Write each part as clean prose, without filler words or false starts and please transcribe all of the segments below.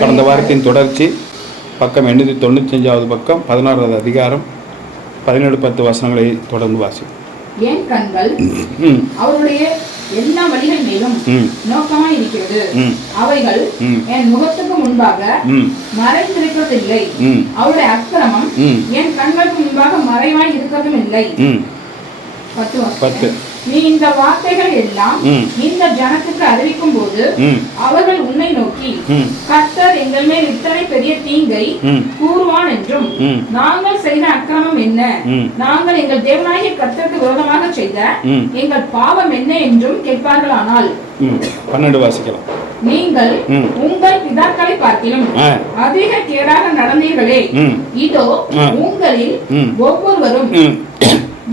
கடந்த வாரத்தின் தொடர்ச்சி பக்கம் 895வது பக்கம் 16வது அதிகாரம் 17-10 வசனங்களை தொடர்ந்து வாசி. என் கண்கள் அவருடைய எல்லா வழிகள் மேலும் நோக்கமாய் இருக்கிறது. அவைகள் என் முகத்துக்கு முன்பாக மறைந்திருக்கிறதில்லை. அவருடைய அக்கிரமம் என் கண்களுக்கு முன்பாக மறைவாய் இருக்கிறதும் இல்லை. 10 நீ இந்த வார்த்தைகள் எல்லாம் இந்த ஜனத்துக்கு அறிவிக்கும் போது அவர்கள் உன்னை நோக்கி கர்த்தர் எங்கள் மேல் இத்தனை பெரிய தீங்கை கூறுவான் என்றும் நாங்கள் செய்த அக்கிரமம் என்ன, நாங்கள் எங்கள் தேவனாகிய கர்த்தருக்கு விரோதமாக செய்த எங்கள் பாவம் என்ன என்றும் கேட்பார்களானால் 12 வாசிக்கலாம். நீங்கள் உங்கள் பிதாக்களை பார்க்கிலும் அதிக கேடாக நடந்தீர்களே. இதோ உங்களில் ஒவ்வொருவரும்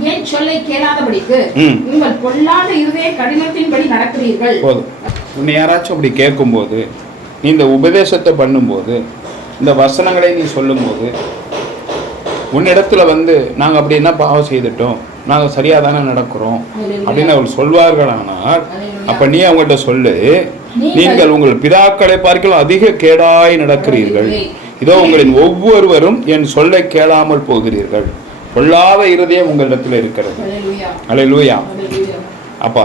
என் சொல்லை கேளாதபடிக்கு உங்கள் பொல்லாத இருதய கடினத்தின்படி நடக்கிறீர்கள். உன்னை யாராச்சும் அப்படி கேட்கும்போது, நீ இந்த உபதேசத்தை பண்ணும்போது, இந்த வசனங்களை நீ சொல்லும்போது, உன்னிடத்துல நாங்கள் அப்படி என்ன பாவம் செய்துட்டோம், நாங்கள் சரியாக தானே நடக்கிறோம் அப்படின்னு அவர்கள் சொல்வார்களானால், அப்போ நீ அவங்கள்ட்ட சொல்லு, நீங்கள் உங்கள் பிதாக்களை பார்க்கலாம் அதிக கேடாய் நடக்கிறீர்கள். இதோ உங்களின் ஒவ்வொருவரும் என் சொல்லை கேளாமல் போகிறீர்கள். பொல்லாத இருதயம் உங்களிடத்துல இருக்கிறது. அல்லேலூயா. அப்போ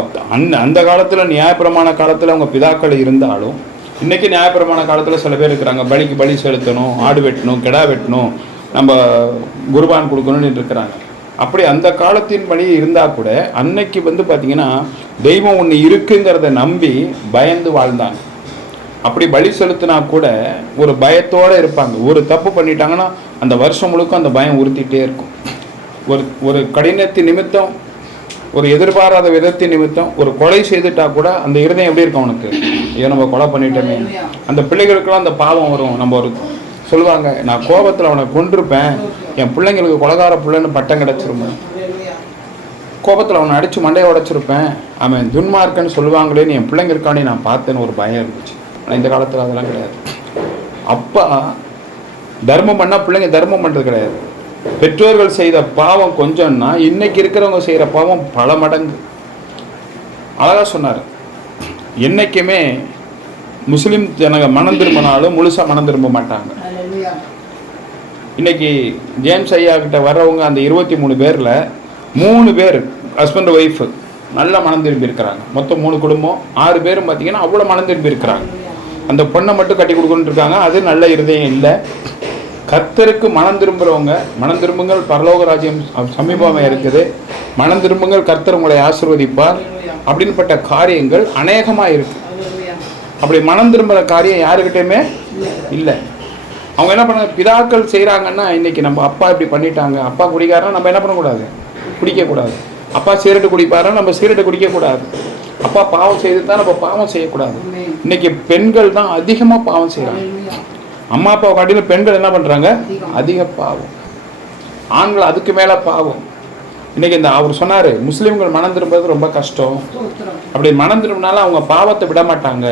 அந்த காலத்தில் நியாயப்பிரமாண காலத்தில் அவங்க பிதாக்கள் இருந்தாலும், இன்னைக்கு நியாயப்பிரமாண காலத்தில் சில பேர் இருக்கிறாங்க, பலிக்கு பலி செலுத்தணும், ஆடு வெட்டணும், கிடா வெட்டணும், நம்ம குர்பான் கொடுக்கணும்னு இருக்கிறாங்க. அப்படி அந்த காலத்தின் படி இருந்தால் கூட அன்னைக்கு பார்த்தீங்கன்னா தெய்வம் ஒன்று இருக்குங்கிறத நம்பி பயந்து வாழ்ந்தாங்க. அப்படி பலி செலுத்தினா கூட ஒரு பயத்தோடு இருப்பாங்க. ஒரு தப்பு பண்ணிட்டாங்கன்னா அந்த வருஷம் முழுக்க அந்த பயம் உறுத்திட்டே இருக்கும். ஒரு கடினத்தின் நிமித்தம், ஒரு எதிர்பாராத விதத்தின் நிமித்தம் ஒரு கொலை செய்துட்டா கூட அந்த இருதயம் எப்படி இருக்கும் அவனுக்கு, ஐயோ நம்ம கொலை பண்ணிட்டோமே. அந்த பிள்ளைகளுக்கெல்லாம் அந்த பாவம் வரும். நம்ம ஒரு சொல்லுவாங்க, நான் கோபத்தில் அவனை கொண்டிருப்பேன், என் பிள்ளைங்களுக்கு கொலைகார பிள்ளைன்னு பட்டம் கிடச்சிருப்பேன், கோபத்தில் அவனை அடித்து மண்டையை உடைச்சிருப்பேன், அவன் துன்மார்க்கன்னு சொல்லுவாங்களேன்னு என் பிள்ளைங்களுக்காண்டி நான் பார்த்தேன்னு ஒரு பயம் இருந்துச்சு. ஆனால் இந்த காலத்தில் அதெல்லாம் கிடையாது. அப்பா தர்மம் பண்ணால் பிள்ளைங்க தர்மம் பண்ணுறது கிடையாது. பெற்றோர்கள் செய்த பாவம் கொஞ்சம்னா இன்னைக்கு இருக்கிறவங்க செய்கிற பாவம் பல மடங்கு. அழகா சொன்னார், என்னைக்குமே முஸ்லீம் ஜனங்க மனம் திரும்பினாலும் முழுசாக மனம் திரும்ப மாட்டாங்க. இன்னைக்கு ஜேம்ஸ் ஐயா கிட்ட வர்றவங்க அந்த 23 பேரில் 3 பேர் ஹஸ்பண்ட் ஒய்ஃபு நல்லா மனம் திரும்பி இருக்கிறாங்க. மொத்தம் 3 குடும்பம், 6 பேரும் பார்த்தீங்கன்னா அவ்வளோ மனம் திரும்பி இருக்கிறாங்க. அந்த பொண்ணை மட்டும் கட்டி கொடுக்கணுன்னு இருக்காங்க, அது நல்ல இருதயம் இல்லை. கர்த்தருக்கு மனம் திரும்புகிறவங்க, மனம் திரும்புங்கள் பரலோக ராஜ்யம் சமீபமாக இருக்குது, மனம் திரும்புங்கள் கர்த்தர் உங்களை ஆசீர்வதிப்பார் அப்படின்பட்ட காரியங்கள் அநேகமாக இருக்கு. அப்படி மனம் திரும்புகிற காரியம் யாருக்கிட்டையுமே இல்லை. அவங்க என்ன பண்ண, பிதாக்கள் செய்கிறாங்கன்னா, இன்னைக்கு நம்ம அப்பா இப்படி பண்ணிட்டாங்க, அப்பா குடிக்காரனா நம்ம என்ன பண்ணக்கூடாது, குடிக்கக்கூடாது. அப்பா சிகரெட்டு குடிப்பாரா நம்ம சிகரெட்டு குடிக்கக்கூடாது. அப்பா பாவம் செய்து தான் நம்ம பாவம் செய்யக்கூடாது. இன்னைக்கு பெண்கள் தான் அதிகமாக பாவம் செய்கிறாங்க. அம்மா அப்பாவை காட்டிலும் பெண்கள் என்ன பண்ணுறாங்க, அதிக பாவம். ஆண்கள் அதுக்கு மேலே பாவம். இன்னைக்கு அவர் சொன்னார், முஸ்லீம்கள் மனம் திரும்புறது ரொம்ப கஷ்டம். அப்படி மனம் திரும்பினாலும் அவங்க பாவத்தை விட மாட்டாங்க,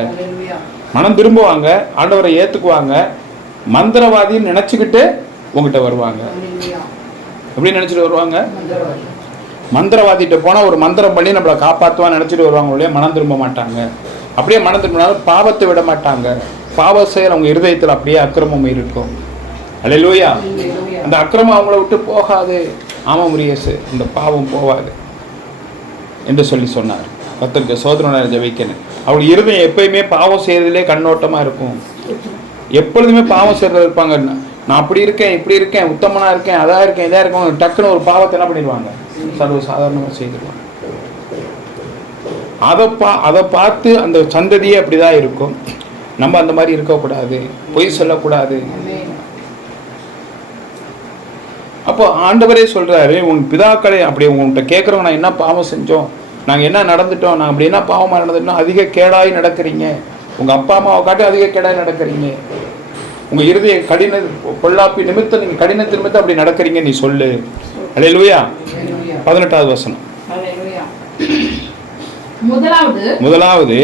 மனம் திரும்புவாங்க, ஆண்டவரை ஏற்றுக்குவாங்க, மந்திரவாதின்னு நினச்சிக்கிட்டு உங்ககிட்ட வருவாங்க. எப்படி நினச்சிட்டு வருவாங்க, மந்திரவாதிகிட்ட போனால் ஒரு மந்திரம் பண்ணி நம்மளை காப்பாற்றுவான்னு நினச்சிட்டு வருவாங்க, இல்லையா மனம் திரும்ப மாட்டாங்க. அப்படியே மனம் திரும்பினாலும் பாவத்தை விட மாட்டாங்க. பாவ செயல் அவங்க இருதயத்தில் அப்படியே அக்கிரமம் இருக்கும். அல்லேலூயா. அந்த அக்கிரமம் அவங்கள விட்டு போகாது. ஆமாம் முரியேசு, இந்த பாவம் போகாது என்று சொல்லி சொன்னார். கர்த்தருக்கு சோதரனை ஜெபிக்கணும். அவள் இருதயம் எப்பயுமே பாவம் செய்யறதுலே கண்ணோட்டமாக இருக்கும். எப்பொழுதுமே பாவம் செய்யறது இருப்பாங்க. நான் அப்படி இருக்கேன், இப்படி இருக்கேன், உத்தமனாக இருக்கேன், அதாக இருக்கேன், இதாக இருக்கேன், டக்குன்னு ஒரு பாவத்தை என்ன பண்ணிடுவாங்க, சர்வ சாதாரணமாக செய்திருவாங்க. அதை பார்த்து அந்த சந்ததியே அப்படிதான் இருக்கும். நம்ம அந்த மாதிரி இருக்கக்கூடாது, பொய் சொல்லக்கூடாது. அப்போ ஆண்டவரே சொல்றாரு, உன் பிதாக்களை அப்படி உங்கள்கிட்ட கேட்குறவங்க, நான் என்ன பாவம் செஞ்சோம், நாங்கள் என்ன நடந்துட்டோம், நாங்கள் அப்படி என்ன பாவமாக நடந்துட்டோம், அதிக கேடாய் நடக்கிறீங்க, உங்கள் அப்பா அம்மாவை காட்டி அதிக கேடாய் நடக்கிறீங்க, உங்கள் இருதய கடின பொல்லாப்பி நிமித்தம் நீங்கள் கடினத்து நிமித்தம் அப்படி நடக்கிறீங்க, நீ சொல்லு. அல்லேலூயா. 18வது வசனம். முதலாவது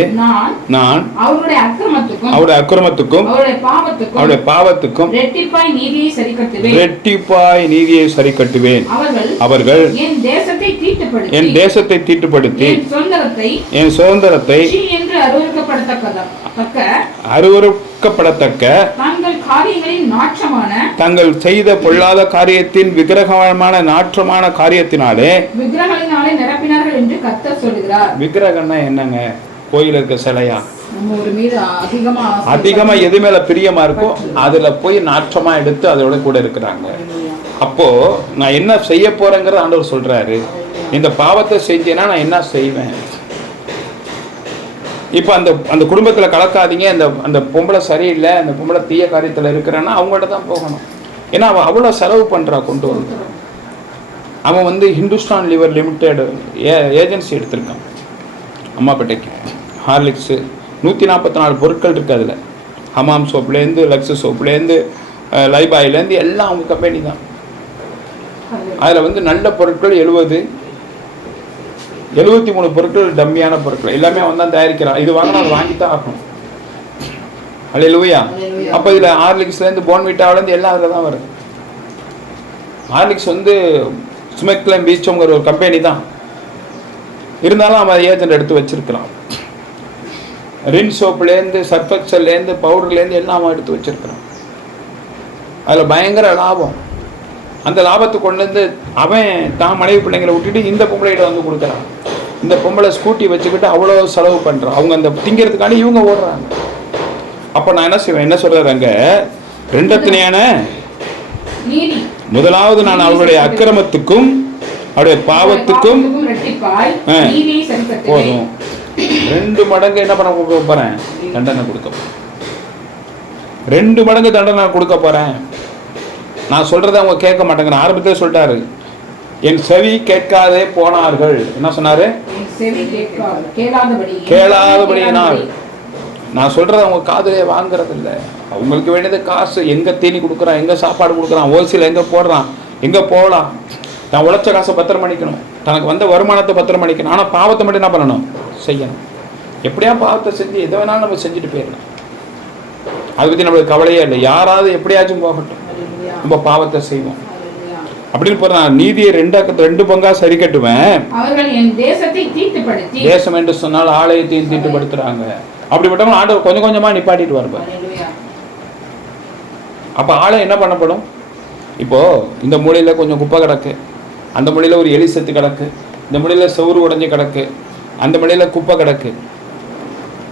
நான் அவருடைய அக்கிரமத்துக்கும் அவருடைய பாவத்துக்கும் இரட்டிப்பாய் நீதியை சரி கட்டுவேன். அவர்கள் என் தேசத்தை தீட்டுப்படுத்தி என் சுதந்திரத்தை அருவருக்கப்படத்தக்க தங்கள் காரியங்களின் நாற்றமான தங்கள் செய்த பொல்லாத காரியத்தின் விக்கிரகமான நாற்றமான காரியத்தினாலே விக்கிரகங்களினாலே நிரப்பினார்கள் என்று கர்த்தர் சொல்லுகிறார். விக்கிரகம்னா என்னங்க? கோயில் இருக்க சிலையா? நம்ம ஒரு மீது அதிகமா எது மேல பிரியமா இருக்கோ அதுல போய் நாற்றமா எடுத்து அதோட கூட இருக்கிறாங்க. அப்போ நான் என்ன செய்ய போறேங்கிறத ஆண்டவர் சொல்றாரு. இந்த பாவத்தை செஞ்சேன்னா நான் என்ன செய்வேன்? இப்போ அந்த குடும்பத்தில் கலக்காதீங்க, அந்த பொம்பளை சரியில்லை, அந்த பொம்பளை தீய காரியத்தில் இருக்கிறான்னா அவங்கள்ட்ட தான் போகணும். ஏன்னா அவன் அவ்வளோ செலவு பண்ணுறா கொண்டு வந்து. அவன் வந்து ஹிந்துஸ்தான் லிவர் லிமிடெட் ஏஜென்சி எடுத்திருக்கான் அம்மாப்பேட்டைக்கு. ஹார்லிக்ஸு 144 பொருட்கள் இருக்குது அதில். ஹமாம் சோப்லேருந்து லக்ஸு சோப்லேருந்து லைபாயிலேருந்து எல்லாம் அவங்க கம்பெனி தான். அதில் வந்து நல்ல பொருட்கள் 73 பொருட்கள் டம்மியான பொருட்கள் எல்லாமே அவன் தான் தயாரிக்கிறான். இது வாங்கினா அதை வாங்கித்தான் ஆகணும். அல்லேலூயா. அப்போ இதில் ஹார்லிக்ஸ்லேருந்து போன்விட்டாவிலேருந்து எல்லாம் அதில் தான் வருது. ஹார்லிக்ஸ் வந்து ஸ்மெக்லம் பீச்சோங்கிற ஒரு கம்பெனி தான் இருந்தாலும் அவன் ஏஜென்ட் எடுத்து வச்சிருக்கிறான். ரின் சோப்புலேருந்து சர்ஃபெக்சல்லேருந்து பவுடர்லேருந்து எல்லாம் அவன் எடுத்து வச்சிருக்கிறான். அதில் பயங்கர லாபம். அந்த லாபத்தை கொண்டு வந்து அவன் தான் மனைவி பிள்ளைங்களை விட்டுட்டு இந்த பொம்பளைகிட்ட வந்து கொடுக்குறான். இந்த பொம்பளை ஸ்கூட்டி வச்சுக்கிட்டு அவ்வளோ செலவு பண்ணுறான். அவங்க அந்த திங்கிறதுக்காண்டி இவங்க ஓடுறாங்க. அப்போ நான் என்ன செய்வேன்? என்ன சொல்கிறாரு அங்கே? ரெண்டத்தினையான முதலாவது நான் அவருடைய அக்கிரமத்துக்கும் அவருடைய பாவத்துக்கும் போதும் 2 மடங்கு என்ன பண்ண கொடுக்க போகிறேன்? தண்டனை கொடுக்க போகிறேன். 2 மடங்கு தண்டனை கொடுக்க போகிறேன். நான் சொல்கிறத அவங்க கேட்க மாட்டேங்கிறேன். ஆரம்பத்தில் சொல்லிட்டாரு, என் செவி கேட்காதே போனார்கள். என்ன சொன்னாரு? கேளாதபடியினால். நான் சொல்கிறத அவங்க காதுலே வாங்குறது இல்லை. அவங்களுக்கு வேண்டியது காசு. எங்கே தீனி கொடுக்குறான், எங்கே சாப்பாடு கொடுக்குறான், ஓசியில் எங்கே போடுறான், எங்கே போகலாம். நான் உழைச்ச காசை பத்திரம் பண்ணிக்கணும், தனக்கு வந்த வருமானத்தை பத்திரம் பண்ணிக்கணும். ஆனால் பாவத்தை மட்டும் என்ன பண்ணணும்? செய்யணும். எப்படியா பாவத்தை செஞ்சு எதை வேணாலும் நம்ம செஞ்சுட்டு போயிடலாம். அதை பற்றி நம்மளுக்கு கவலையே இல்லை. யாராவது எப்படியாச்சும் போகட்டும், நம்ம பாவத்தை செய்வோம் அப்படின்னு போற. நான் நீதியை 2 பங்கா சரி கட்டுவேன். தேசம் என்று சொன்னால் ஆலயத்தையும் தீட்டுப்படுத்துறாங்க. அப்படிப்பட்டவங்க ஆண்டவர் கொஞ்சம் கொஞ்சமா நிப்பாட்டிட்டு வருவார். அப்ப ஆலயம் என்ன பண்ணப்படும்? இப்போ இந்த மூலையில கொஞ்சம் குப்பை கிடக்கு, அந்த மூலையில ஒரு எலி செத்து கிடக்கு, இந்த மூலையில செவுறு உடைஞ்சு கிடக்கு, அந்த மூலையில குப்பை கிடக்கு.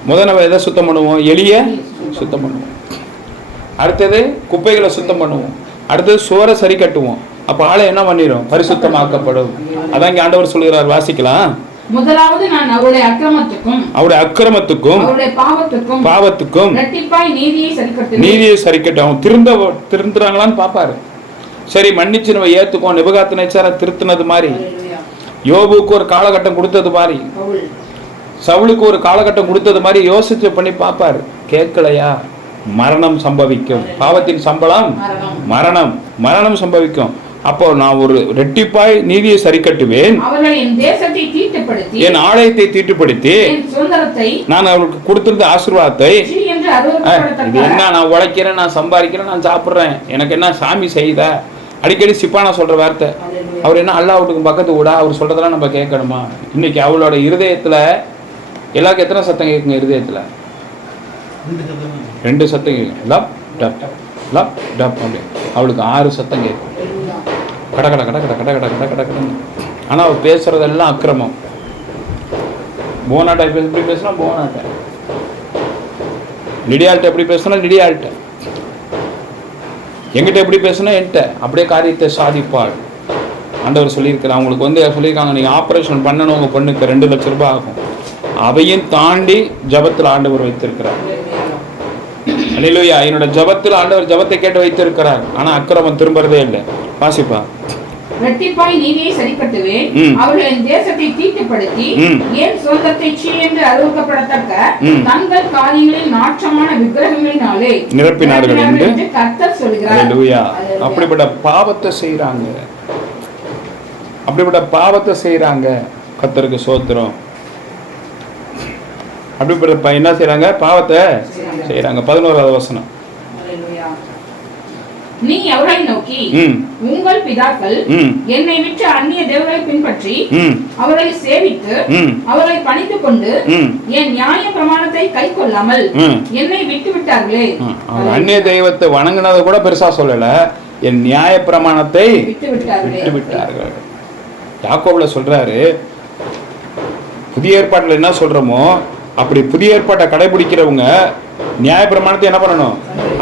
முதல் நம்ம எதை சுத்தம் பண்ணுவோம்? எலியை சுத்தம் பண்ணுவோம். அடுத்தது குப்பைகளை சுத்தம் பண்ணுவோம். அடுத்தது சுவரை சரி கட்டுவோம். அப்ப ஆளை என்ன பண்ணிடும்? பரிசுத்தமாக்கப்படும். அதான் இங்க ஆண்டவர் சொல்கிறார், வாசிக்கலாம். முதலாவது நான் அவருடைய அக்கிரமத்துக்கும் பாவத்துக்கும் நீதியை சரி கட்டும். அவன் திருந்துறாங்களான்னு பாப்பாரு. சரி, மன்னிச்சு நம்ம ஏத்துக்கோம். நிபுகாத்நேச்சாரை திருத்தினது மாதிரி, யோபுக்கு ஒரு காலகட்டம் கொடுத்தது மாதிரி, சவுலுக்கு ஒரு காலகட்டம் கொடுத்தது மாதிரி யோசிச்சு பண்ணி பாப்பாரு. கேட்கலையா? மரணம் சம்பவிக்கும். பாவத்தின் சம்பளம் மரணம். மரணம் சம்பவிக்கும். அப்போ நான் ஒரு ரெட்டிப்பாய் நீதியை சரி கட்டுவேன். என் ஆலயத்தை தீட்டுப்படுத்தி நான் அவருக்கு கொடுத்திருந்த ஆசீர்வாதத்தை என்ன, நான் உழைக்கிறேன், நான் சம்பாதிக்கிறேன், நான் சாப்பிட்றேன், எனக்கு என்ன சாமி செய்த? அடிக்கடி சிப்பானா சொல்ற வார்த்தை. அவர் என்ன அல்லாஹ்வுக்கு பக்கத்து விடா? அவர் சொல்றதெல்லாம் நம்ம கேட்கணுமா? இன்னைக்கு அவளோட இருதயத்துல எல்லாருக்கும் எத்தனை சத்தம் கேட்குங்க? இருதயத்துல 2 சத்தம் கேட்கும். லப் டப் லப் டப் அப்படி. அவளுக்கு 6 சத்தம் கேட்கும். கட கட கட கட கட கட கட கட கட. ஆனால் அவள் பேசுறதெல்லாம் அக்கிரமம். போனாட்டை எப்படி பேசுனா போனாட்டை, லிடியாள்கிட்ட எப்படி பேசுனா லிடியாள்கிட்ட, எங்கிட்ட எப்படி பேசுனா என்கிட்ட. அப்படியே காரியத்தை சாதிப்பாள். ஆண்டவர் சொல்லியிருக்கிறார். அவங்களுக்கு வந்து சொல்லியிருக்காங்க, நீங்கள் ஆப்ரேஷன் பண்ணணும், உங்கள் பொண்ணுக்கு 2 லட்சம் ரூபாய் ஆகும். அதையும் தாண்டி ஜபத்தில் ஆண்டவர் வைத்திருக்கிறார். அல்லேலூயா. என்னோட ஜபத்தில் ஆண்டவர் ஜபத்தை கேட்டு வைத்திருக்கிறார். ஆனா அக்கிரமம் திரும்பறதே இல்லை. வாசிப்பா. இரட்டிப்பாய் நீதியை சரிக்கட்டுவேன், அவர்களின் தேசத்தை தீட்டுப்படுத்தி என் சொந்தத்தை சீ என்று அருவருக்கப்படத்தக்க தங்கள் காரியங்களில் நாற்றமான விக்கிரகங்களினாலே நிரப்பினார்கள் என்று கர்த்தர் சொல்கிறார். அல்லேலூயா. அப்படிப்பட்ட பாவத்தை செய்றாங்க. அப்படிப்பட்ட பாவத்தை செய்றாங்க. கர்த்தருக்கு ஸ்தோத்திரம். அப்படிப்பட்ட என்ன செய்றாங்க? பாவத்தை செய்றாங்க. 11வது வசனம். நீ அவர்களை நோக்கி உங்கள் பிதாக்கள் என்னை விட்டு அந்நிய தேவர்களை பின்பற்றி அவர்களை சேவித்து அவர்களை பணிந்து கொண்டு என் நியாய பிரமாணத்தை கை கொள்ளாமல் என்னை விட்டு விட்டார்களே. அந்நிய தெய்வத்தை வணங்கினதை கூட பெருசா சொல்லல, என் நியாய பிரமாணத்தை விட்டு விட்டார்கள். யாக்கோபுல சொல்றாரு, புதிய ஏற்பாட்டுல என்ன சொல்றோமோ அப்படி புதிய ஏற்பாட்டை கடைபிடிக்கிறவங்க நியாய பிரமாணத்தை என்ன பண்ணணும்,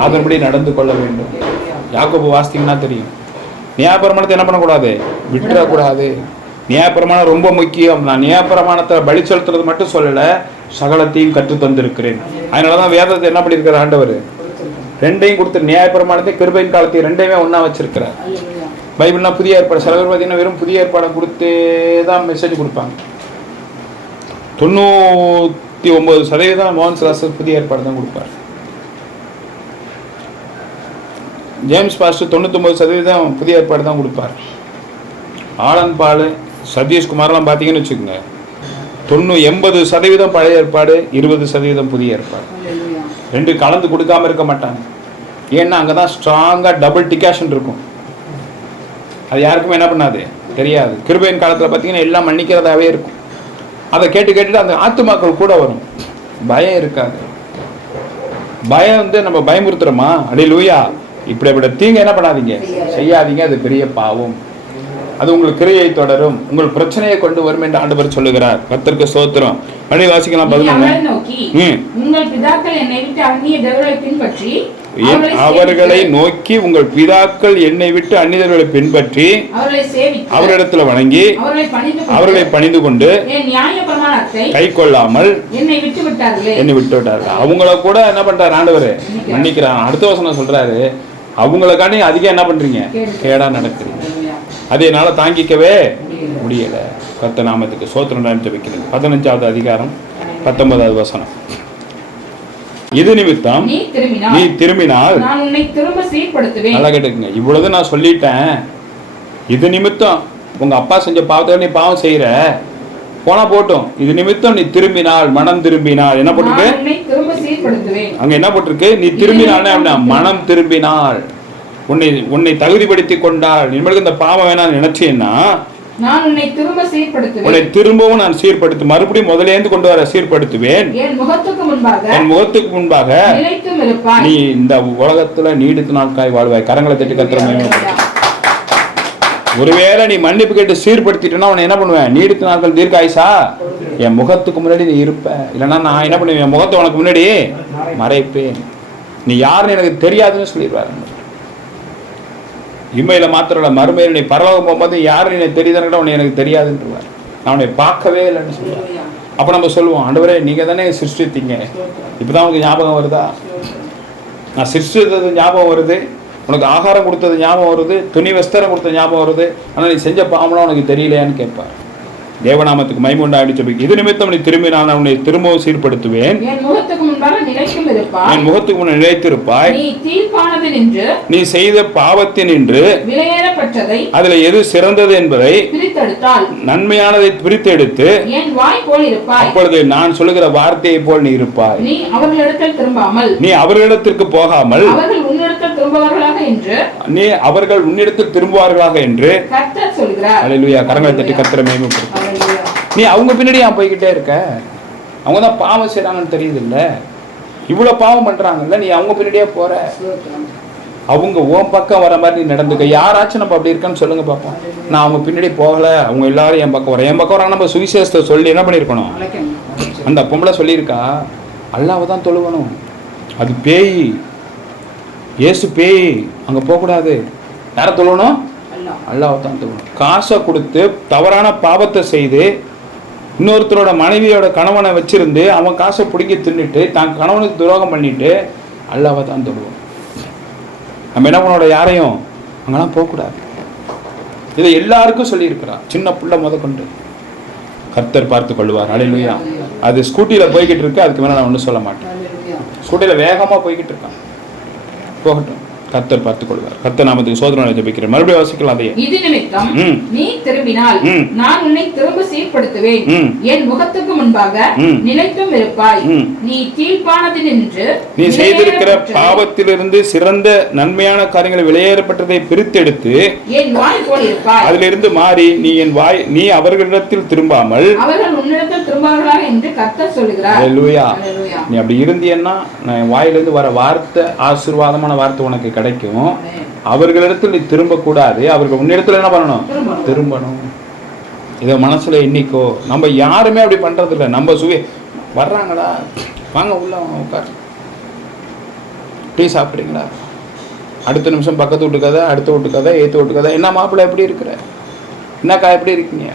அதன்படி நடந்து கொள்ள வேண்டும். யாக்கோபு வாசித்தீங்கன்னா தெரியும். நியாய பிரமாணத்தை என்ன பண்ணக்கூடாது, விட்டுறக்கூடாது. நியாய பிரமாணம் ரொம்ப முக்கியம். நான் நியாய பிரமாணத்தை பலி செலுத்துறது மட்டும் சொல்லல, சகலத்தையும் கற்று தந்திருக்கிறேன். அதனாலதான் வேதத்தை என்ன பண்ணிருக்கிற ஆண்டவர் ரெண்டையும் கொடுத்து, நியாய பிரமாணத்தை கிருபையின் காலத்தையும் ரெண்டையுமே ஒன்னா வச்சிருக்கிறார். பைபிள்னா புதிய ஏற்பாடு. சில பேர் பார்த்தீங்கன்னா வெறும் புதிய ஏற்பாடை கொடுத்தே தான் மெசேஜ் கொடுப்பாங்க. 99% மோகன் சிலாசர் புதிய ஏற்பாடு தான் கொடுப்பார். ஜேம்ஸ் பாஸ்டர் 99% புதிய ஏற்பாடு தான் கொடுப்பார். ஆலன் பால், சதீஷ்குமார்லாம் பார்த்தீங்கன்னு வச்சுக்கோங்க, 80% பழைய ஏற்பாடு, 20% புதிய ஏற்பாடு. ரெண்டு கலந்து கொடுக்காம இருக்க மாட்டாங்க. ஏன்னா அங்கதான் ஸ்ட்ராங்கா டபுள் டிகாஷன் இருக்கும். அது யாருக்குமே என்ன பண்ணாது, தெரியாது. கிருபையின் காலத்துல பார்த்தீங்கன்னா எல்லாம் மன்னிக்கிறதாவே இருக்கும். அதை கேட்டுட்டு அந்த ஆத்துமாக்கள் கூட வரும், பயம் இருக்காது. பயம் நம்ம பயமுறுத்துறோமா, அல்லேலூயா, இப்படி தீங்க என்ன பண்ணாதீங்க, செய்யாதீங்க, அது பெரிய பாவம். அது உங்களுக்கு கிரியை தொடரும், உங்கள் பிரச்சனையை கொண்டு வரும் என்று ஆண்டவர் சொல்லுகிறார். கர்த்தருக்கு ஸ்தோத்திரம். மணி வாசிக்கலாம். 11. உங்கள் பிதாக்கள் என்னை விட்டு அந்நிய தேவர்களை பின்பற்றி அவர்களை நோக்கி உங்கள் பிதாக்கள் என்னை விட்டு அந்நியர்களை பின்பற்றி அவரிடத்துல வணங்கி அவர்களை பணிந்து கொண்டு கை கொள்ளாமல் என்னை விட்டு விட்டார்கள். அவங்கள கூட என்ன பண்றாரு ஆண்டவர், மன்னிக்கிறார். அடுத்த வசனம் சொல்றாரு, அவங்களுக்காண்டி அதிகம் என்ன பண்றீங்க, கேடா நடக்கிறீங்க. அதை என்னால தாங்கிக்கவே முடியல. கர்த்தர் நாமத்துக்கு ஸ்தோத்திரம் ஜெபிக்கிறேன். 15வது அதிகாரம் 19வது வசனம். இது நிமித்தம் நீ திரும்பினால் நல்லா கேட்டுக்குங்க. இவ்வளவு நான் சொல்லிட்டேன். இது நிமித்தம் உங்க அப்பா செஞ்ச பாவத்தை நீ பாவம் செய்யற, போனா போட்டும். இது நிமித்தம் நீ திரும்பினால், மனம் திரும்பினால், என்ன போட்டிருக்கு அங்க, என்ன போட்டிருக்கு, நீ திரும்பினால், மனம் திரும்பினால், உன்னை தகுதிப்படுத்தி கொண்டால், இனிமேல் இந்த பாவம் வேணாம் நினைச்சேன்னா உன்னை திரும்பவும் நான் சீர்படுத்து, மறுபடியும் முதலேந்து கொண்டு வர சீர்படுத்துவேன். என் முகத்துக்கு முன்பாக நீ இந்த உலகத்துல நீடித்த நாட்காய் வாழ்வாய். கரங்களை தட்டி கத்திரமே. ஒருவேளை நீ மன்னிப்பு கேட்டு சீர்படுத்திட்டா உன்னை என்ன பண்ணுவேன், நீடித்த நாட்கள் தீர்க்காயுசா என் முகத்துக்கு முன்னாடி நீ இருப்ப. இல்லைன்னா நான் என்ன பண்ணுவேன், என் முகத்தை உனக்கு முன்னாடி மறைப்பேன். நீ யாருன்னு எனக்கு தெரியாதுன்னு சொல்லிடுவாரு. இம்மையில மாத்திர மறுமையில நீ பரலோகம் போகும்போது யாரு எனக்கு தெரியுதுன்னு உன்னை எனக்கு தெரியாதுன்றார். நான் உன்னை பார்க்கவே இல்லைன்னு சொல்லுவேன். அப்ப நம்ம சொல்லுவோம், ஆண்டவரே நீங்க தானே சிருஷ்டித்தீங்க, இப்பதான் உனக்கு ஞாபகம் வருதா? நான் சிருஷ்டித்தது ஞாபகம் வருது, உனக்கு ஆகாரம் கொடுத்தது ஞாபகம் வருது, துணி வஸ்திரம் கொடுத்தது ஞாபகம் வருது, ஆனா நீ செஞ்ச பாவம்லாம் உனக்கு தெரியலையான்னு கேட்பார். தேவநாமத்துக்கு மகிமை உண்டாகட்டும் ஜெபிக்க. இது நிமித்தம் நீ திரும்பி நான் உன்னை திரும்பவும் சீர்படுத்துவேன். என் முகத்துக்கு முன்பாக நிலைத்திருப்பாய். நீ செய்த பாவத்தினின்று அதுல எது சிறந்தது என்பதை நன்மையானதை பிரித்தெடுத்து அப்பொழுது நான் சொல்லுகிற வார்த்தையை போல் நீ இருப்பாய். நீ அவர்களிடத்திற்கு போகாமல் நீ அவர்கள் உன்னிடத்தில் திரும்புவார்களாக என்று அல்லேலூயா. கரங்களை தட்டி கர்த்தரை மகிமைப்படுத்து. நீ அவங்க பின்னாடி ஏன் போய்கிட்டே இருக்க? அவங்க தான் பாவம் செய்றாங்கன்னு தெரியுது இல்ல, இவ்வளவு பாவம் பண்றாங்கல்ல, நீ அவங்க பின்னாடியே போற. அவங்க ஓம் பக்கம் வர மாதிரி நீ நடந்துக்க. யாராச்சும் நம்ம அப்படி இருக்கன்னு சொல்லுங்க பாப்போம். நான் அவங்க பின்னாடி போகல, அவங்க எல்லாரும் என் பக்கம் வராங்க. நம்ம சுவிசேஷத்தை சொல்லி என்ன பண்ணிருக்கணும்? அந்த பொம்பளை சொல்லியிருக்கா, அல்லாஹ்வை தான் தொழுவணும். அது பேய், இயேசு பேய், அங்க போகக்கூடாது. யாரை தொழுவணும்? அல்லாஹ்வை தான் தொழுவணும். காசை கொடுத்து தவறான பாவத்தை செய்து இன்னொருத்தரோட மனைவியோட கணவனை வச்சிருந்து அவன் காசை பிடிங்கி தின்னுட்டு தான் கணவனுக்கு துரோகம் பண்ணிட்டு அல்லாஹ்வை தான் தொழுவோம். நம்ம என்ன பண்ணோட, யாரையும் அங்கெல்லாம் போகக்கூடாது. இதை எல்லாருக்கும் சொல்லியிருக்கிறான், சின்ன பிள்ளை முத கொண்டு. கர்த்தர் பார்த்து கொள்வார். அல்லேலூயா. அது ஸ்கூட்டியில போய்கிட்டு இருக்கு, அதுக்கு மேலே நான் ஒன்றும் சொல்ல மாட்டேன். ஸ்கூட்டியில வேகமா போய்கிட்டு இருக்கான், போகட்டும். கர்த்தர் பார்த்துக் கொள்வார். கர்த்தர் நாமத்துக்கு சோதனை ஜெபிக்கிறேன். மறுபடியும் வாசிக்கலாம் அதையே. இது நிமித்தம் நீ திரும்பினால் நான் உன்னை திரும்ப சீர்படுத்துவேன், என் முகத்துக்கு முன்பாக நிலைத்தும் இருப்பாய். நீ கீழ்ப்பானதினின்று நீ செய்திருக்கிற பாவத்திலிருந்து சிறந்த நன்மையான காரியங்களை வெளியேறப்பட்டதை பிரித்தெடுத்து என் வாய் போல் இருப்பாய். அதிலிருந்து மாறி நீ அவர்களிடத்தில் திரும்பாமல் அவர்கள் உன்னிடத்தில் திரும்பார்களாக என்று கர்த்தர் சொல்லுகிறார். அல்லேலூயா. நீ அப்படி இருந்தீன்னா நான் வாயிலிருந்து வர வார்த்தை ஆசீர்வாதமான வார்த்தை உனக்கு கிடைக்கும். அவர்களிடத்தில் நீ திரும்ப கூடாது, அவர்கள் உன்னிடத்துல என்ன பண்ணணும்? திரும்பணும். இதை மனசுல இன்னைக்கோ நம்ம யாருமே அப்படி பண்றது இல்லை. நம்ம வர்றாங்களா, வாங்க உள்ள உட்கார், டீ சாப்பிட்றீங்களா, அடுத்த நிமிஷம் பக்கத்து வீட்டு கதை, அடுத்த வீட்டு கதை, ஏற்று வீட்டு கதை, என்ன மாப்பிள்ளை எப்படி இருக்கிற, என்னக்கா எப்படி இருக்கீங்க,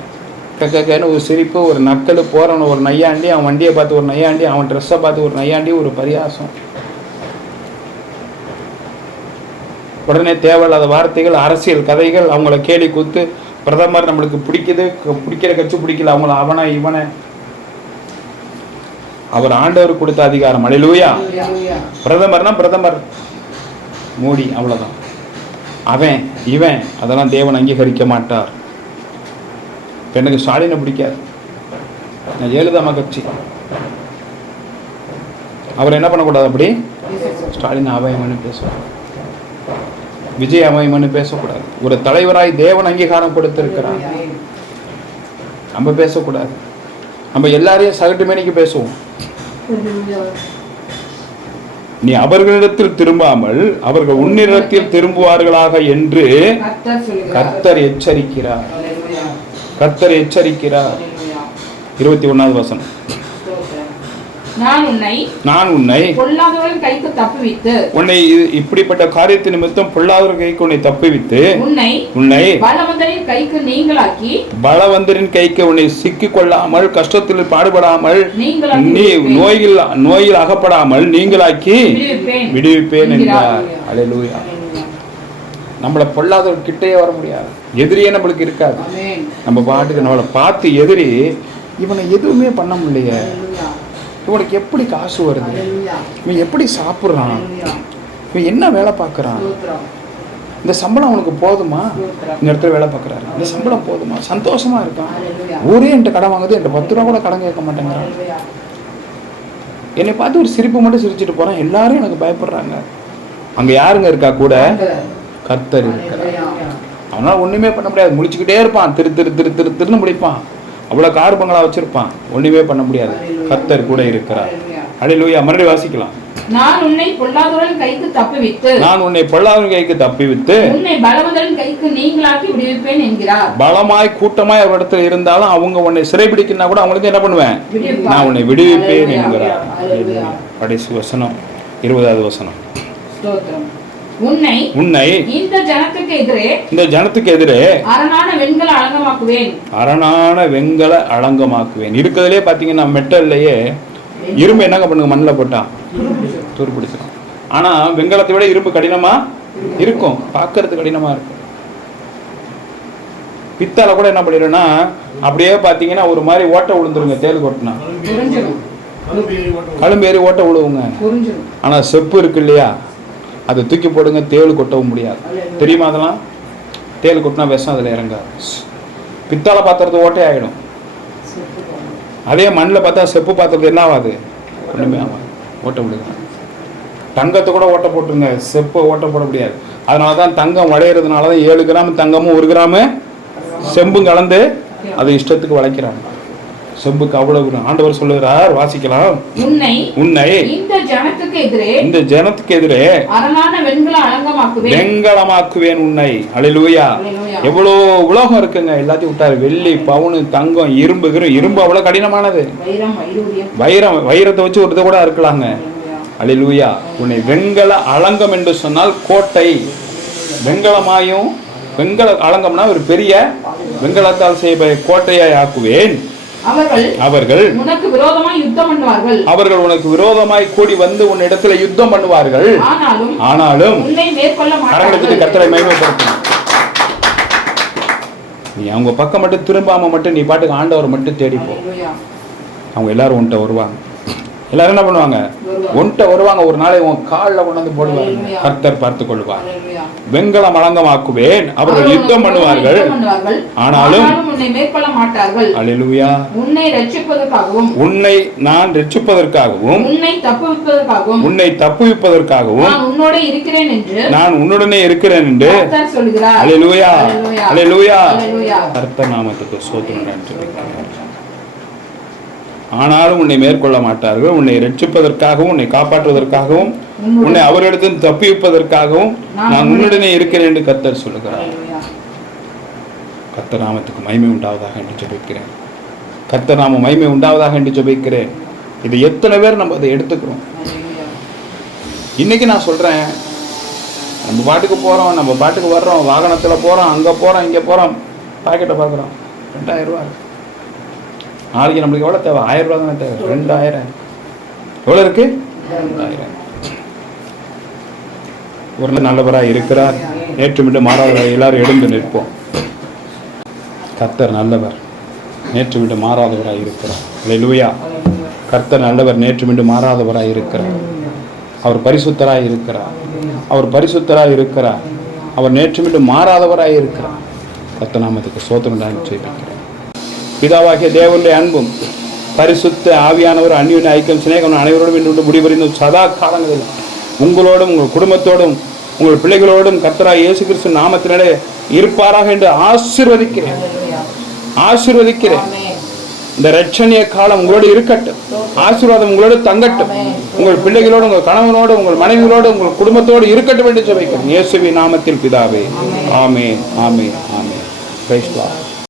கக்கன்னு ஒரு சிரிப்பு, ஒரு நக்கல், போகிறவன் ஒரு நையாண்டி, அவன் வண்டியை பார்த்து ஒரு நையாண்டி, அவன் ட்ரெஸ்ஸை பார்த்து ஒரு நையாண்டி, ஒரு பரியாசம். உடனே தேவையில்லாத வார்த்தைகள், அரசியல் கதைகள், அவங்கள கேலி கூத்து. பிரதமர் நம்மளுக்கு பிடிக்கிற கட்சி பிடிக்கல, அவங்கள அவனை இவனை. அவர் ஆண்டவர் கொடுத்த அதிகாரம். அல்லேலூயா. பிரதமர்னா பிரதமர் மோடி, அவ்வளவுதான். அவன் இவன் அதெல்லாம் தேவன் அங்கீகரிக்க மாட்டார். எனக்கு ஸ்டாலினை பிடிக்காது, நான் ஜெயலலிதா கட்சி. அவர் என்ன பண்ணக்கூடாது? அப்படி ஸ்டாலின் அவயமனு பேசுவார், விஜய் அவயமனு பேசக்கூடாது. ஒரு தலைவராய் தேவன் அங்கீகாரம் கொடுத்திருக்கிறார், நம்ம பேசக்கூடாது. நம்ம எல்லாரையும் சகட்டு மேனிக்கு பேசுவோம். நீ அவர்களிடத்தில் திரும்பாமல் அவர்கள் உன்னிடத்தில் திரும்புவார்களாக என்று கர்த்தர் எச்சரிக்கிறார். கர்த்தர் எச்சரிக்கிறார். 21வது வசனம். நான் உன்னை பொல்லாதவரின் கைக்கு தப்புவித்து உன்னை இப்படிப்பட்ட காரியத்தின் நிமித்தம் பொல்லாதவர் கைக்கு உன்னை தப்புவித்து உன்னை பலவந்தரின் கைக்கு நீங்களாக்கி பலவந்தரின் கைக்கு உன்னை சிக்கிக் கொள்ளாமல் கஷ்டத்தில் பாடுபடாமல் நீ நோயில் அகப்படாமல் நீங்களாக்கி விடுவிப்பேன் என்றார். அல்லேலூயா. நம்மளை பொல்லாதவர் கிட்டே வர முடியாது, எதிரியே நம்மளுக்கு இருக்காது. நம்ம பாட்டுக்கு நம்மளை பார்த்து எதிரி இவனை எதுவுமே பண்ண முடியலையே, இவனுக்கு எப்படி காசு வருது, இவன் எப்படி சாப்பிட்றான், இவன் என்ன வேலை பார்க்குறான், இந்த சம்பளம் அவனுக்கு போதுமா, இந்த இடத்துல வேலை பார்க்குறாரு, இந்த சம்பளம் போதுமா, சந்தோஷமா இருக்கான், ஊரே என்கிட்ட கடன் வாங்குது, என்கிட்ட 10 ரூபா கூட கடன் கேட்க மாட்டேங்கிறான், என்னை பார்த்து ஒரு சிரிப்பு மட்டும் சிரிச்சுட்டு போறான், எல்லாரும் எனக்கு பயப்படுறாங்க. அங்க யாருங்க இருக்கா கூட? கர்த்தர் இருக்கிறார். அவனால ஒண்ணுமே பண்ண முடியாது, முடிச்சுக்கிட்டே இருப்பான், திருன்னு முடிப்பான், அவ்வளவு கார் பங்களா வச்சிருப்பான், ஒண்ணுமே பண்ண முடியாது. கர்த்தர் கூட இருக்கிறார். அல்லேலூயா. மறுபடியும் வாசிக்கலாம். நான் உன்னை பொல்லாதவரின் கைக்கு தப்புவித்து உன்னை பலவந்தரின் கைக்கு நீங்களாக்கி விடுவிப்பேன் என்கிறார். பலமாய் கூட்டமாய் அவரிடத்தில் இருந்தாலும் அவங்க உன்னை சிறைபிடிக்கனா கூட அவங்களுக்கு என்ன பண்ணுவேன்? நான் உன்னை விடுவிப்பேன் என்கிறார். கடைசி வசனம் 20வது வசனம். உன்னை இந்த ஜனத்துக்கு எதிரே அரணான வெண்கல அலங்கமாக்குவேன். இருக்கிறதுலே பாத்தீங்கன்னா மெட்டல்லையே இரும்பு என்னங்க பண்ணுங்க, மண்ணில் போட்டா துரு பிடிச்சிடும். ஆனா வெண்கலத்தை விட இரும்பு கடினமா இருக்கும், பார்க்கறது கடினமா இருக்கும். பித்தால கூட என்ன பண்ணிடும்னா அப்படியே பாத்தீங்கன்னா ஒரு மாதிரி ஓட்ட விழுந்துருங்க, தேல் கொட்டினா கழும்பேறி ஓட்ட விழுவுங்க. ஆனா செப்பு இருக்கு இல்லையா, அதை தூக்கி போடுங்க, தேள் கொட்டவும் முடியாது. தெரியுமா? அதெல்லாம் தேள் கொட்டினா விஷம் அதில் இறங்காது. பித்தாளை பாத்திரத்து ஓட்டே ஆகிடும். அதே மண்ணில் பார்த்தா செப்பு பாத்திரத்து என்ன ஆகாது? ஒன்றுமே ஆகாது, ஓட்ட விடுங்க. தங்கத்தை கூட ஓட்ட போட்டுருங்க, செப்பை ஓட்ட போட முடியாது. அதனால தான் தங்கம் வளையிறதுனால தான் 7 கிராம் தங்கமும் 1 கிராம் செம்பும் கலந்து அது இஷ்டத்துக்கு வளைக்கிறாங்க. செம்புக்கு அவ்வளவு ஆண்டவர் சொல்லுகிறார். வாசிக்கலாம். உன்னை இந்த ஜனத்துக்கு எதிரே வெண்கலமாக்குவேன் உன்னை. அல்லேலூயா. எவ்வளோ உலோகம் இருக்குங்க, எல்லாத்தையும் விட்டாரு. வெள்ளி, பவுனு, தங்கம், இரும்பு. இரும்பு அவ்வளவு கடினமானது. வைரத்தை வச்சு ஒரு இதை கூட இருக்கலாங்க. அல்லேலூயா. உன்னை வெண்கல அலங்கம் என்று சொன்னால் கோட்டை. வெண்கலமாயும் வெண்கல அலங்கம்னா ஒரு பெரிய வெண்கலத்தால் செய்ய கோட்டையை ஆக்குவேன். அவர்கள் உனக்கு விரோதமாய் கூடி வந்து உன் இடத்துல யுத்தம் பண்ணுவார்கள். ஆனாலும் கரங்களுக்கு கர்த்தரை மகிமைப்படுத்தணும். நீ அவங்க பக்கம் மட்டும் திரும்பாம மட்டும் நீ பாட்டுக்கு ஆண்டவர் மட்டும் தேடிப்போ, அவங்க எல்லாரும் உன்கிட்ட வருவாங்க. எல்லாரும் என்ன பண்ணுவாங்க? உன்கிட்ட வருவாங்க, ஒரு நாளை உன் காலில் கொண்டாந்து போடுவார். கர்த்தர் பார்த்துக் கொள்வார். வெண்கல மலங்கமாக்குவேன், அவர்கள் யுத்தம் பண்ணுவார்கள், ஆனாலும் உன்னை மேற்கொள்ள மாட்டார்கள். அல்லேலூயா. உன்னை ரட்சிப்பதற்காகவும், உன்னை நான் ரட்சிப்பதற்காகவும், உன்னை தப்புவிப்பதற்காகவும், உன்னை தப்புவிப்பதற்காகவும் நான் உன்னோட இருக்கிறேன் என்று, நான் உன்னுடனே இருக்கிறேன் என்று கர்த்தர் சொல்கிறார். அல்லேலூயா. அல்லேலூயா. அல்லேலூயா. கர்த்தர் நாமத்துக்கு ஸ்தோத்திரம். ஆனாலும் உன்னை மேற்கொள்ள மாட்டார்கள். உன்னை ரட்சிப்பதற்காகவும், உன்னை காப்பாற்றுவதற்காகவும், உன்னை அவரிடத்தில் தப்புவிப்பதற்காகவும் நான் உன்னுடனே இருக்கிறேன் என்று கர்த்தர் சொல்லுகிறார். கர்த்தர் நாமத்துக்கு மகிமை உண்டாவதாக என்று ஜெபிக்கிறேன். கர்த்தர் நாம மகிமை உண்டாவதாக என்று ஜெபிக்கிறேன். இது எத்தனை பேர் நம்ம அதை எடுத்துக்கிறோம்? இன்னைக்கு நான் சொல்றேன், நம்ம பாட்டுக்கு போறோம், நம்ம பாட்டுக்கு வர்றோம், வாகனத்துல போறோம், அங்க போறோம், இங்க போறோம், பாக்கெட்டை பார்க்குறோம், 2000 ரூபா. நாளைக்கு நம்மளுக்கு எவ்வளோ தேவை? 1000 ரூபா தானே தேவை. 2000 எவ்வளோ இருக்கு? 2000. ஒரு நல்லவராக இருக்கிறார், நேற்று மீண்டும் மாறாதவராக. எல்லாரும் எழுந்து நிற்போம். கர்த்தர் நல்லவர், நேற்று மீண்டும் மாறாதவராக இருக்கிறார். அல்லேலூயா. கர்த்தர் நல்லவர், நேற்று மீண்டும் மாறாதவராக இருக்கிறார். அவர் பரிசுத்தராக இருக்கிறார். அவர் பரிசுத்தராக இருக்கிறார். அவர் நேற்று மீண்டும் மாறாதவராக இருக்கிறார். கர்த்தர் நாமத்துக்கு ஸ்தோத்திரம் செய்திருக்கிறார். பிதாவாகிய தேவனுடைய அன்பும் பரிசுத்த ஆவியானவர் அந்நிய ஐக்கியம் சிநேகம் அனைவரோடும் இன்று முடிவறிந்தும் சதா காலங்களில் உங்களோடும் உங்கள் குடும்பத்தோடும் உங்கள் பிள்ளைகளோடும் கர்த்தராகிய இயேசு கிறிஸ்து நாமத்தினிலே இருப்பாராக என்று ஆசீர்வதிக்கிறேன். ஆசீர்வதிக்கிறேன். இந்த இரட்சணிய காலம் உங்களோடு இருக்கட்டும். ஆசீர்வாதம் உங்களோடு தங்கட்டும். உங்கள் பிள்ளைகளோடு, உங்கள் கணவனோடு, உங்கள் மனைவியோடு, உங்கள் குடும்பத்தோடு இருக்கட்டும் என்று ஜெபிக்கிறேன். இயேசுவின் நாமத்தில் பிதாவே. ஆமென். ஆமென். ஆமென். Praise the Lord.